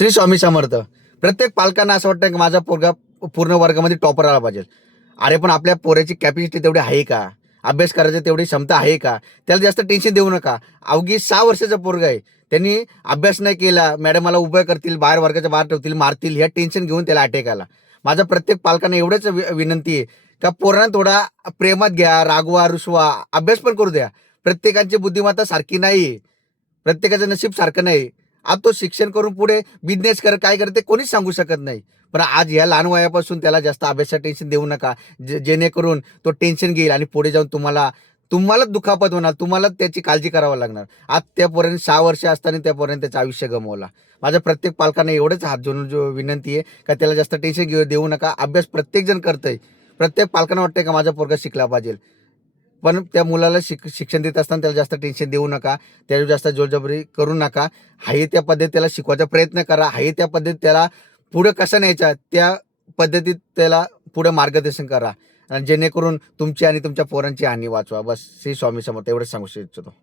श्री स्वामी समर्थ. प्रत्येक पालकांना असं वाटतं की माझा पोरगा पूर्ण वर्गामध्ये टॉपर आला पाहिजे. अरे पण आपल्या पोराची कॅपॅसिटी तेवढी आहे का? अभ्यास करायची तेवढी क्षमता आहे का? त्याला जास्त टेन्शन देऊ नका. अवघी 6 वर्षाचा पोरगा आहे. त्यांनी अभ्यास नाही केला, मॅडम मला उभं करतील, बाहेर वर्गाच्या बाहेर ठेवतील, मारतील, ह्या टेन्शन घेऊन त्याला अटॅक आला. माझा प्रत्येक पालकांना एवढंच विनंती आहे का पोरांना थोडा प्रेमात घ्या, रागवा, रुसवा, अभ्यास पण करू द्या. प्रत्येकाची बुद्धिमत्ता सारखी नाही. प्रत्येकाचं नशीब सारखं नाही. आज तो शिक्षण करून पुढे बिझनेस कर, काय करते कोणीच सांगू शकत नाही. पण आज ह्या लहान वयापासून त्याला जास्त अभ्यासाचं टेन्शन देऊ नका. जेणेकरून तो टेन्शन घेईल आणि पुढे जाऊन तुम्हालाच दुखापत होणार, तुम्हाला त्याची काळजी करावी लागणार. आज त्या पोराने 6 वर्ष असताना त्या पोराने त्याचं आयुष्य गमावला. माझ्या प्रत्येक पालकांना एवढंच हात जोडून विनंती आहे का त्याला जास्त टेन्शन देऊ नका. अभ्यास प्रत्येकजण करतंय. प्रत्येक पालकांना वाटतंय का माझा पोरगा शिकला पाहिजे. पण त्या मुलाला शिक्षण देत असताना त्याला जास्त टेन्शन देऊ नका. त्याला जास्त जोरजबरी करू नका. आहे त्या पद्धतीत त्याला शिकवायचा प्रयत्न करा. आहे त्या पद्धतीत त्याला पुढे कसं न्यायचं त्या पद्धतीत त्याला पुढे मार्गदर्शन करा. आणि जेणेकरून तुमची आणि तुमच्या पोरांची हानी वाचवा. बस श्री स्वामी समर्थ एवढंच सांगू इच्छितो.